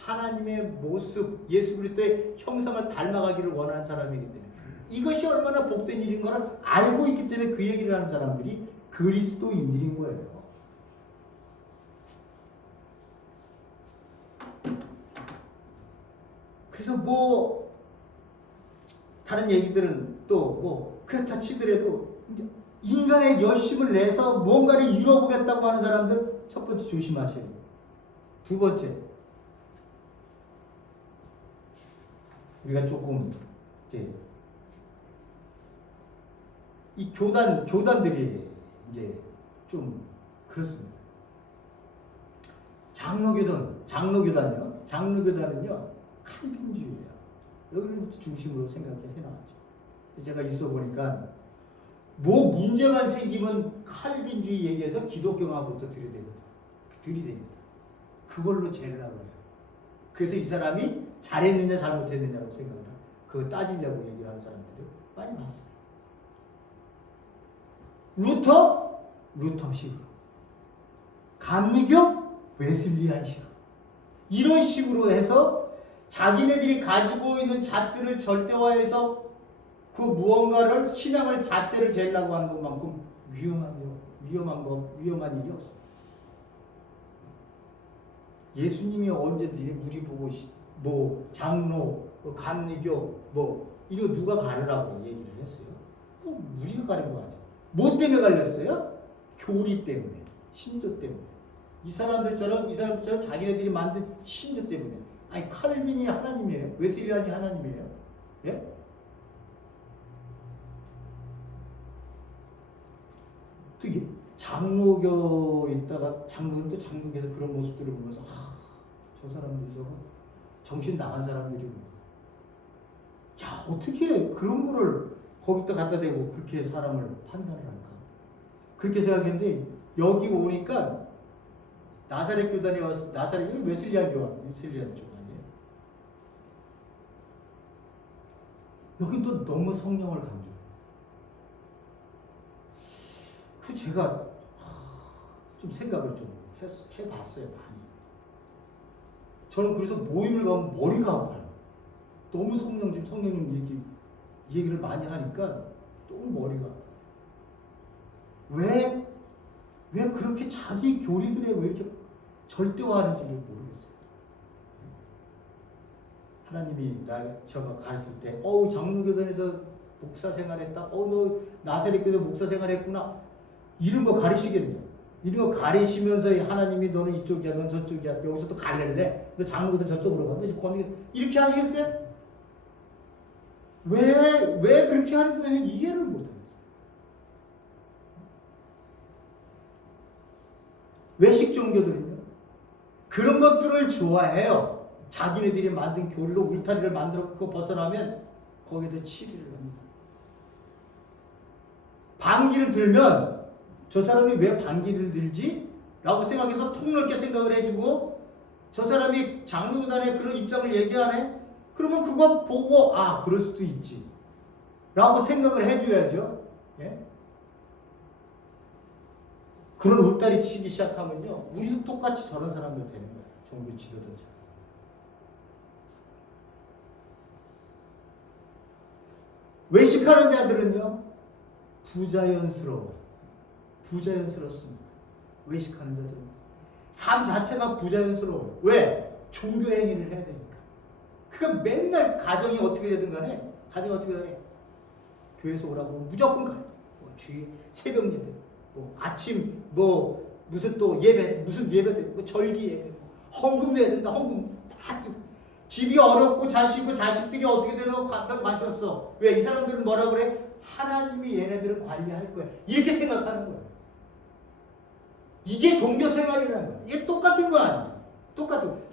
하나님의 모습, 예수 그리스도의 형상을 닮아가기를 원하는 사람이기 때문에 이것이 얼마나 복된 일인 걸 알고 있기 때문에 그 얘기를 하는 사람들이 그리스도인들인 거예요. 그래서 다른 얘기들은 또 그렇다 치더라도 인간의 열심을 내서 뭔가를 이뤄보겠다고 하는 사람들 첫 번째 조심하셔야 돼요. 두 번째 우리가 조금 이제 이 교단들이 이제 좀 그렇습니다. 장로교단은요 칼빈주의예요. 여기를 중심으로 생각해 나왔죠. 제가 있어 보니까 뭐 문제만 생기면 칼빈주의 얘기해서 기독교화부터 들이댑니다. 그걸로 죄를 하고 해요. 그래서 이 사람이 잘했느냐 잘못했느냐고 생각을 해요. 그거 따지려고 얘기를 하는 사람들을 많이 봤어요. 루터식으로, 감리교 웨슬리안식으로, 이런 식으로 해서 자기네들이 가지고 있는 잣들을 절대화해서 그 무언가를 신앙을 잣대를 재려고 하는 것만큼 위험한 일이 없어요. 예수님이 언제든지 우리 보고 뭐 장로, 감리교 뭐 이거 누가 가르라고 얘기를 했어요? 뭐 우리가 가른 거 아니에요. 뭐 때문에 갈렸어요? 교리 때문에, 신조 때문에. 이 사람들처럼 자기네들이 만든 신조 때문에. 아니 칼빈이 하나님이에요? 웨슬리안이 하나님이에요? 예? 특히 장로교 있다가 장로교에서 그런 모습들을 보면서 저 사람들이 저거 정신 나간 사람들이고, 야 어떻게 그런 거를 거기다 갖다 대고 그렇게 사람을 판단을 할까? 그렇게 생각했는데 여기 오니까 나사렛 교단에 와서 나사렛이 웨슬리안 쪽 아니에요? 여긴 또 너무 성령을 강조해요. 그 제가 좀 생각을 좀 해봤어요 많이. 저는 그래서 모임을 가면 머리가 아파요. 너무 성령님 얘기를 많이 하니까 너무 머리가 아파요. 왜 그렇게 자기 교리들에 왜 이렇게 절대화하는지를 모르겠어요. 하나님이 저가 가르칠 때, 장로교단에서 목사 생활했다. 너 나사렛 교회 목사 생활했구나. 이런 거 가르치겠냐? 이런 거 가르치면서 하나님이 너는 이쪽이야, 너는 저쪽이야. 여기서 또 갈렐래? 너 장로교단 저쪽으로 가. 너 거기 이렇게 하시겠어요? 왜 그렇게 하는지 나는 이해를 못하겠어요. 외식 종교들은요, 그런 것들을 좋아해요. 자기네들이 만든 교리로 울타리를 만들어 그거 벗어나면 거기에다 치리를 합니다. 반기를 들면 저 사람이 왜 반기를 들지? 라고 생각해서 통넓게 생각을 해주고, 저 사람이 장로단에 그런 입장을 얘기하네? 그러면 그거 보고 그럴 수도 있지 라고 생각을 해줘야죠. 예? 그런 울타리 치기 시작하면요, 우리도 똑같이 저런 사람들 되는 거예요. 종교 지도자처럼. 외식하는 자들은요, 부자연스럽습니다. 외식하는 자들은 삶 자체가 부자연스러워요. 왜? 종교 행위를 해야 되니까. 그러니까 맨날 가정이 어떻게 되든 간에 교회에서 오라고 하면 무조건 가요. 주일 새벽 예배, 아침 무슨 또 예배, 무슨 예배, 절기 예배, 헌금 내야 된다. 헌금 다 집이 어렵고 자식들이 어떻게 되려고 값을 마셨어. 왜? 이 사람들은 뭐라 그래? 하나님이 얘네들을 관리할 거야. 이렇게 생각하는 거야. 이게 종교 생활이라는 거야. 이게 똑같은 거 아니야.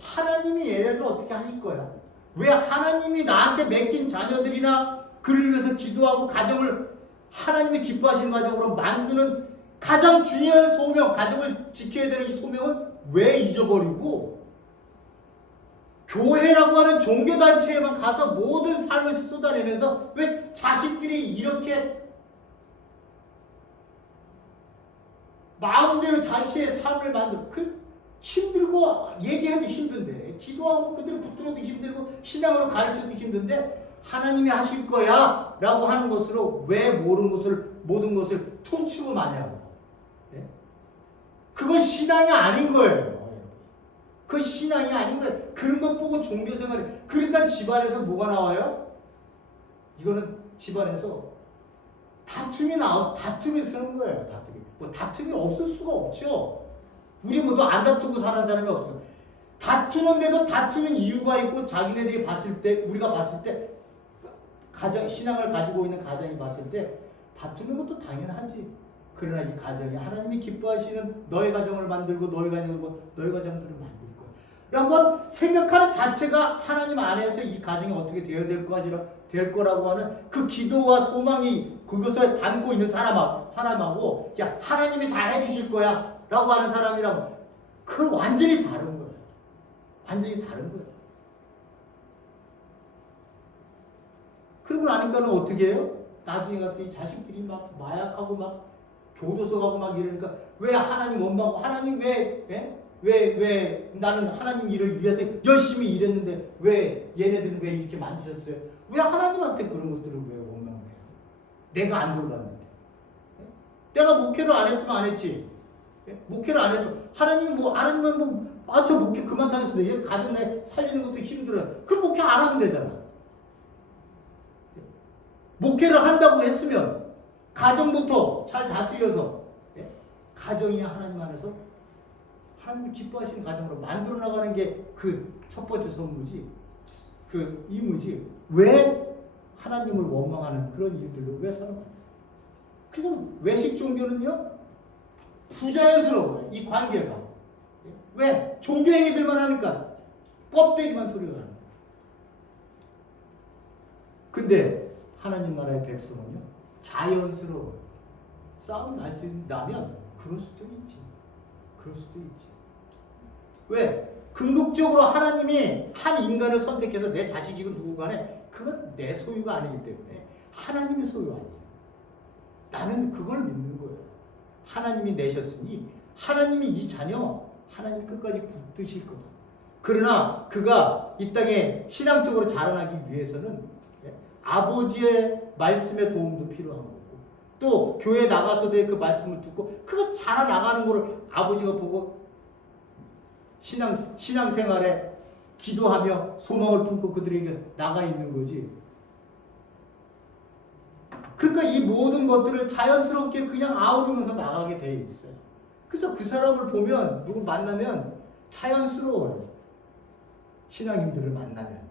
하나님이 얘네들을 어떻게 하실 거야. 왜? 하나님이 나한테 맡긴 자녀들이나 그를 위해서 기도하고 가정을 하나님이 기뻐하시는 가정으로 만드는 가장 중요한 소명, 가정을 지켜야 되는 이 소명은 왜 잊어버리고 교회라고 하는 종교단체에만 가서 모든 삶을 쏟아내면서 왜 자식들이 이렇게 마음대로 자신의 삶을 힘들고 얘기하기 힘든데, 기도하고 그들을 붙들어도 힘들고 신앙으로 가르쳐도 힘든데, 하나님이 하실 거야 라고 하는 것으로 왜 모든 것을 퉁치고 마냐고. 네? 그건 신앙이 아닌 거예요. 그 신앙이 아닌 거예요. 그런 것 보고 종교생활이. 그러니까 집안에서 뭐가 나와요? 이거는 집안에서 다툼이 서는 거예요. 다툼이 없을 수가 없죠. 우리 모두 안 다투고 사는 사람이 없어요. 다투는데도 다투는 이유가 있고, 자기네들이 우리가 봤을 때, 신앙을 가지고 있는 가정이 봤을 때, 다투는 것도 당연하지. 그러나 이 가정이 하나님이 기뻐하시는 너의 가정을 만들고, 너의 가정들을 만들 거야. 라고 생각하는 자체가 하나님 안에서 이 가정이 어떻게 되어야 될 거라고 하는 그 기도와 소망이 그것을 담고 있는 사람하고 야 하나님이 다 해주실 거야 라고 하는 사람이라고 그건 완전히 다른 거예요. 완전히 다른 거예요. 그러고 나니까는 어떻게 해요? 나중에 갔더니 자식들이 막 마약하고 막 교도소 가고 막 이러니까 왜 하나님 원망하고 하나님 왜 나는 하나님 일을 위해서 열심히 일했는데 왜 얘네들은 왜 이렇게 만드셨어요? 왜 하나님한테 그런 것들을 왜 원망을 해요? 내가 안 돌봤는데 내가 목회를 안 했으면 안 했지. 목회를 안 해서 하나님은 저 목회 그만두겠습니다. 얘 가정 내 살리는 것도 힘들어요. 그럼 목회 안 하면 되잖아. 목회를 한다고 했으면 가정부터 잘 다스려서 가정이 하나님 안에서 하나님 기뻐하시는 가정으로 만들어 나가는 게 그 첫 번째 선무지, 그 이무지. 왜 하나님을 원망하는 그런 일들로 왜 사는 거야? 그래서 외식 종교는요 부자연스러워요. 이 관계가 왜 종교 행위들만 하니까 껍데기만 소리가 나는. 근데 하나님 나라의 백성은요 자연스러워요. 싸움 날 수 나면 그럴 수도 있지. 그럴 수도 있지. 왜? 궁극적으로 하나님이 한 인간을 선택해서 내 자식이고 누구 간에 그건 내 소유가 아니기 때문에 하나님의 소유 아니에요. 나는 그걸 믿는 거예요. 하나님이 내셨으니 하나님이 이 자녀 하나님이 끝까지 붙드실 거다. 그러나 그가 이 땅에 신앙적으로 자라나기 위해서는 아버지의 말씀의 도움도 필요한 거고 또 교회 나가서도 그 말씀을 듣고 그가 자라나가는 거를 아버지가 보고 신앙생활에 기도하며 소망을 품고 그들에게 나가 있는 거지. 그러니까 이 모든 것들을 자연스럽게 그냥 아우르면서 나가게 돼 있어요. 그래서 그 사람을 보면 누구 만나면 자연스러워요. 신앙인들을 만나면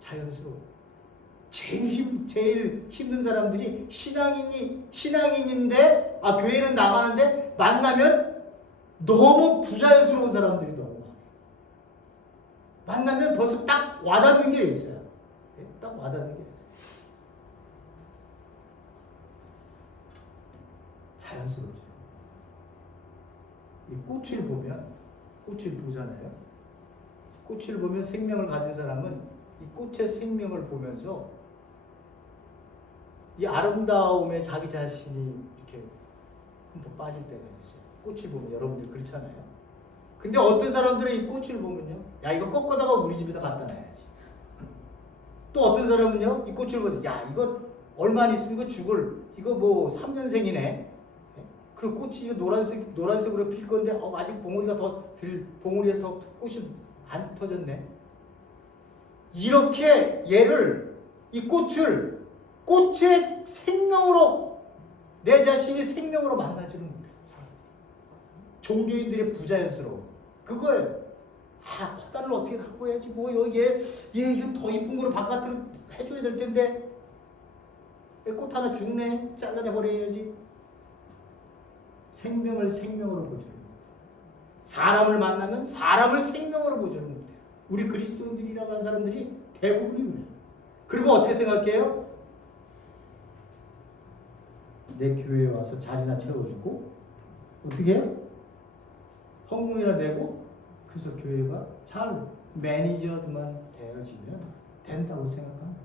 자연스러워요. 제일 힘든 사람들이 신앙인인데 교회는 나가는데 만나면 너무 부자연스러운 사람들이 너무 많아요. 만나면 벌써 딱 와닿는 게 있어요. 딱 와닿는 게 있어요. 자연스러워져요. 이 꽃을 보잖아요. 꽃을 보면 생명을 가진 사람은 이 꽃의 생명을 보면서 이 아름다움에 자기 자신이 이렇게 흠뻑 빠질 때가 있어요. 꽃을 보면 여러분들 그렇잖아요. 근데 어떤 사람들은 이 꽃을 보면요, 야 이거 꺾어다가 우리 집에다 갖다 놔야지. 또 어떤 사람은요, 이 꽃을 보면서 야 이거 얼마 안 있으면 이거 죽을 이거 뭐 3년생이네. 그리고 꽃이 이거 노란색으로 필 건데 아직 봉우리에서 더 꽃이 안 터졌네. 이렇게 이 꽃을 꽃의 생명으로 내 자신이 생명으로 만나주는 종교인들의 부자연스러움 그거예요. 화단을 어떻게 갖고 해야지 얘 이거 더 이쁜 거로 바깥으로 해줘야 될 텐데 꽃 하나 죽네 잘라내 버려야지. 생명을 생명으로 보여주는 거예요. 사람을 만나면 사람을 생명으로 보여주는 거예요. 우리 그리스도인들이라고 하는 사람들이 대부분이 그래요. 그리고 어떻게 생각해요? 내 교회에 와서 자리나 채워주고 어떻게 해요? 헌금이나 내고 그래서 교회가 잘 매니저드만 되어지면 된다고 생각합니다.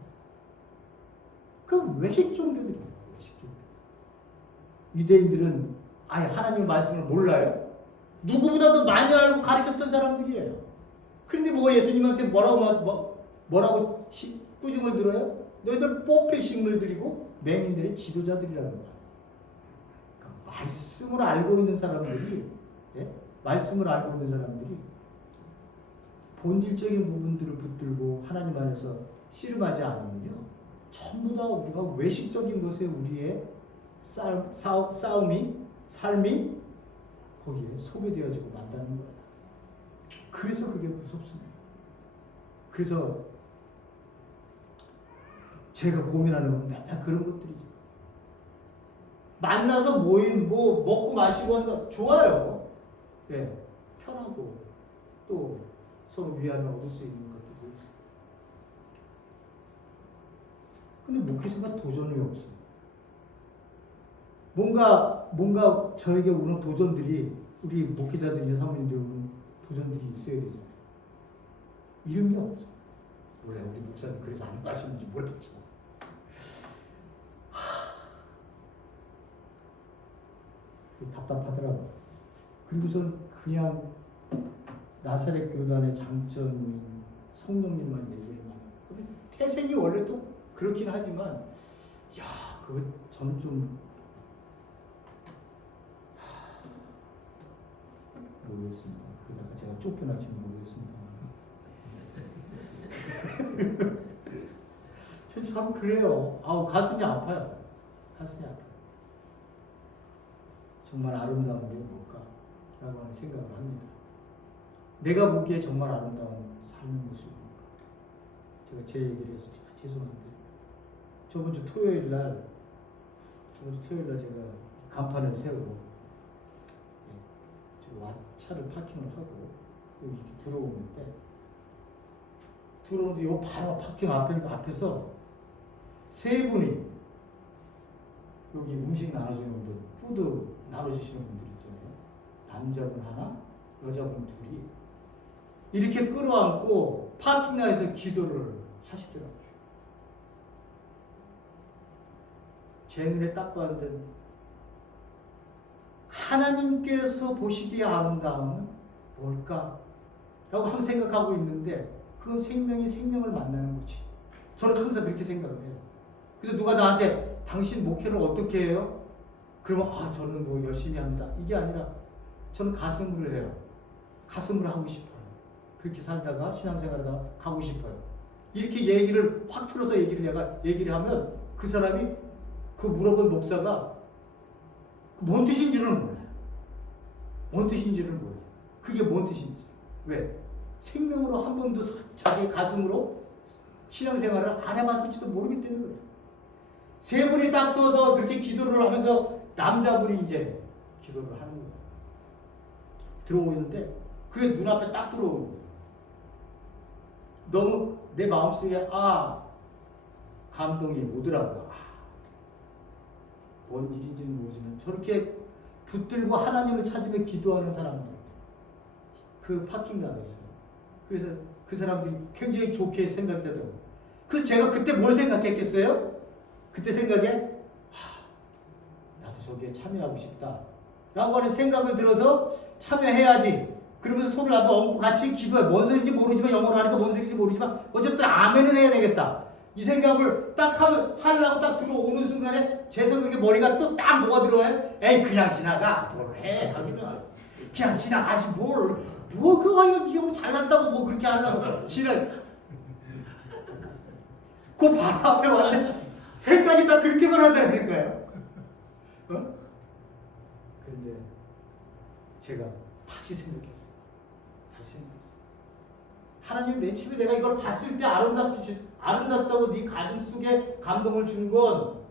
그럼 외식 종교들이에요. 외식 종교. 유대인들은 아예 하나님의 말씀을 몰라요. 누구보다도 많이 알고 가르쳤던 사람들이에요. 그런데 예수님한테 뭐라고 꾸중을 들어요? 너희들 뽑힐 식물들이고 맹인들의 지도자들이라는 거야. 그러니까 말씀을 알고 있는 사람들이 본질적인 부분들을 붙들고 하나님 안에서 씨름하지 않으면요, 전부 다 우리가 외식적인 것에 우리의 삶이 거기에 소비되어지고 만다는 거예요. 그래서 그게 무섭습니다. 그래서 제가 고민하는 건 맨날 그런 것들이죠. 만나서 모임, 먹고 마시고 하는 거 좋아요. 편하고 또 서로 위안을 얻을 수 있는 것들이 있어요. 근데 목회자가 도전이 없어요. 뭔가 저에게 오는 도전들이, 우리 목회자들이나 사모님들이 오는 도전들이 있어야 되잖아요. 이런 게 없어. 원래 우리 목사님 그래서 안 가시는지 모르겠지만. 답답하더라고. 그리고선 그냥 나사렛 교단의 장점인 성령님만 얘기를 많이. 태생이 원래 또 그렇긴 하지만, 그거 저는 좀 모르겠습니다. 그러다가 제가 쫓겨날지는 모르겠습니다. 전 참 그래요. 가슴이 아파요. 가슴이 아파요. 정말 아름다운 게 뭘까라고 하는 생각을 합니다. 내가 보기에 정말 아름다운 삶의 모습이 뭘까? 제가 제 얘기를 해서 죄송한데, 저번 주 토요일 날 제가 간판을 세우고 차를 파킹을 하고 여기 들어오는데 요 바로 파킹 앞에서 세 분이 여기 음식 나눠주는 분들, 푸드 나눠주시는 분들 있잖아요. 남자분 하나, 여자분 둘이 이렇게 끌어안고 파킹라에서 기도를 하시더라고요. 제 눈에 딱 봤는데 하나님께서 보시기에 아름다움은 뭘까? 라고 항상 생각하고 있는데, 그건 생명이 생명을 만나는 거지. 저는 항상 그렇게 생각을 해요. 그래서 누가 나한테 당신 목회를 어떻게 해요? 그러면 저는 뭐 열심히 합니다. 이게 아니라 저는 가슴으로 해요. 가슴으로 하고 싶어요. 그렇게 살다가 신앙생활하다가 가고 싶어요. 이렇게 얘기를 확 틀어서 얘기를 하면 그 사람이, 그 물어본 목사가 뭔 뜻인지를 몰라요. 뭔 뜻인지를 몰라요. 그게 뭔 뜻인지. 왜? 생명으로 한 번도 자기 가슴으로 신앙생활을 안 해봤을지도 모르기 때문에 그래요. 세 분이 딱 서서 그렇게 기도를 하면서 남자분이 이제 기도를 하는 거예요. 들어오는데 그게 눈앞에 딱 들어오는 거예요. 너무 내 마음속에 감동이 오더라고요. 뭔 일인지는 모르지만 저렇게 붙들고 하나님을 찾으며 기도하는 사람들, 그 파킹장에서. 그래서 그 사람들이 굉장히 좋게 생각되더라고요. 그래서 제가 그때 뭘 생각했겠어요? 그때 생각에 나도 저기에 참여하고 싶다 라고 하는 생각을 들어서 참여해야지. 그러면서 손을 나도 얹고 같이 기도해. 뭔 소리인지 모르지만, 영어로 하니까 뭔 소리인지 모르지만 어쨌든 아멘은 해야 되겠다. 이 생각을 딱 하려고 딱 들어오는 순간에 제 생각에 머리가 또 딱 뭐가 들어와요? 에이 그냥 지나가. 뭘 해. 하기는 그냥 지나가지 그거 이거 뭐 잘난다고 뭐 그렇게 하려고 그 바로 앞에 왔는데 셋까지 다 그렇게만 한다니까요. 근데 제가 다시 생각했어요. 하나님 맨 처음에 내가 이걸 봤을 때 아름답다고 네 가슴 속에 감동을 준 건,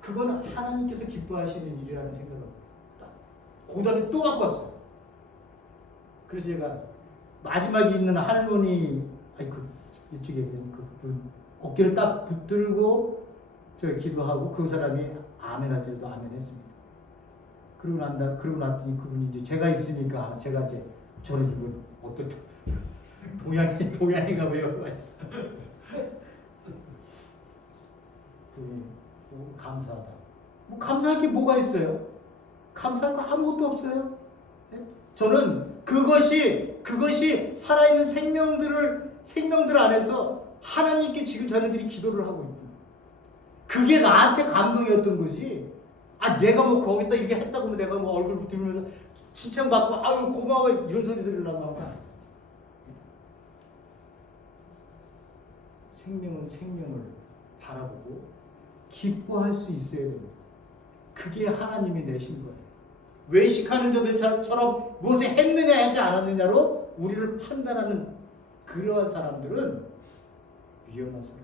그건 하나님께서 기뻐하시는 일이라는 생각을 그 다음에 또 바꿨어요. 그래서 제가 마지막에 있는 할머니, 이쪽에 있는 그분 어깨를 딱 붙들고 제가 기도하고 그 사람이 아멘 할 때도 아멘 했습니다. 그러고 났더니 그분이 이제 제가 있으니까 제가 이제 저는 그분 어떤 동양인가 배워가 있어. 감사하다. 뭐 감사할 게 뭐가 있어요? 감사할 거 아무것도 없어요. 네? 저는 그것이 살아있는 생명들 안에서 하나님께 지금 자네들이 기도를 하고 있고, 그게 나한테 감동이었던 거지. 내가 뭐 거기다 이렇게 했다고 뭐 내가 뭐 얼굴 들면서 칭찬받고 아유 고마워 이런 소리 들으려고 하는 거 아니에요. 생명은 생명을 바라보고 기뻐할 수 있어야 됩니다. 그게 하나님이 내신 거예요. 외식하는 자들처럼 무엇을 했느냐 하지 않았느냐로 우리를 판단하는 그러한 사람들은 위험한 사람.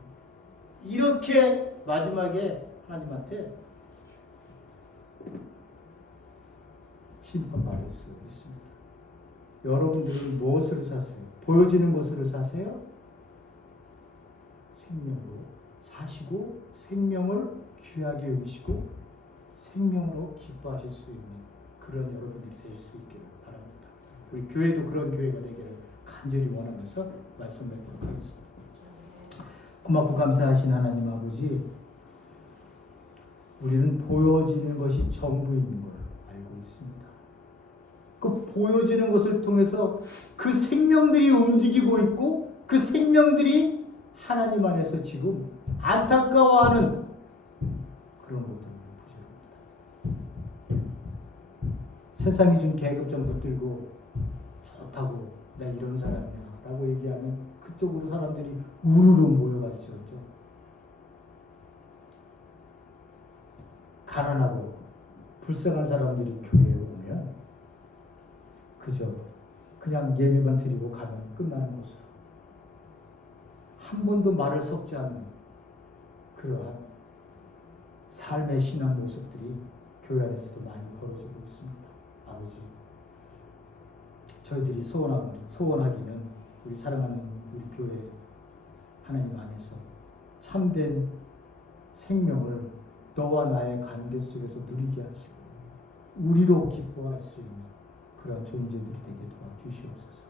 이렇게 마지막에 하나님한테 심판받을 수 있습니다. 여러분들은 무엇을 사세요? 보여지는 것으로 사세요? 생명으로 사시고 생명을 귀하게 여기시고 생명으로 기뻐하실 수 있는 그런 여러분들이 될 수 있기를 바랍니다. 우리 교회도 그런 교회가 되기를 간절히 원하면서 말씀드리도록 하겠습니다. 고맙고 감사하신 하나님 아버지, 우리는 보여지는 것이 전부인 걸 알고 있습니다. 그 보여지는 것을 통해서 그 생명들이 움직이고 있고 그 생명들이 하나님 안에서 지금 안타까워하는 그런 것들을 보여줍니다. 세상이 준 계급 좀 붙들고 좋다고 나 이런 사람이야 라고 얘기하면 그쪽으로 사람들이 우르르 모여가지고 가난하고 불쌍한 사람들이 교회에 오면 그저 그냥 예배만 드리고 가면 끝나는 것으로 한 번도 말을 섞지 않는 그러한 삶의 신앙 모습들이 교회 안에서도 많이 벌어지고 있습니다. 아버지, 저희들이 소원하기는 우리 사랑하는 우리 교회 하나님 안에서 참된 생명을 너와 나의 관계 속에서 누리게 하시고 우리로 기뻐할 수 있는 그런 존재들이 되게 도와주시옵소서.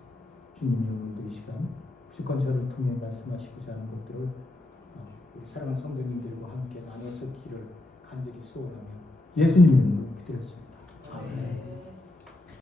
주님이 오늘도 이 시간 주권자를 통해 말씀하시고자 하는 것들을 우리 사랑하는 성도님들과 함께 나눠서 길을 간절히 소원하며 예수님 이름으로 기도했습니다. 아멘.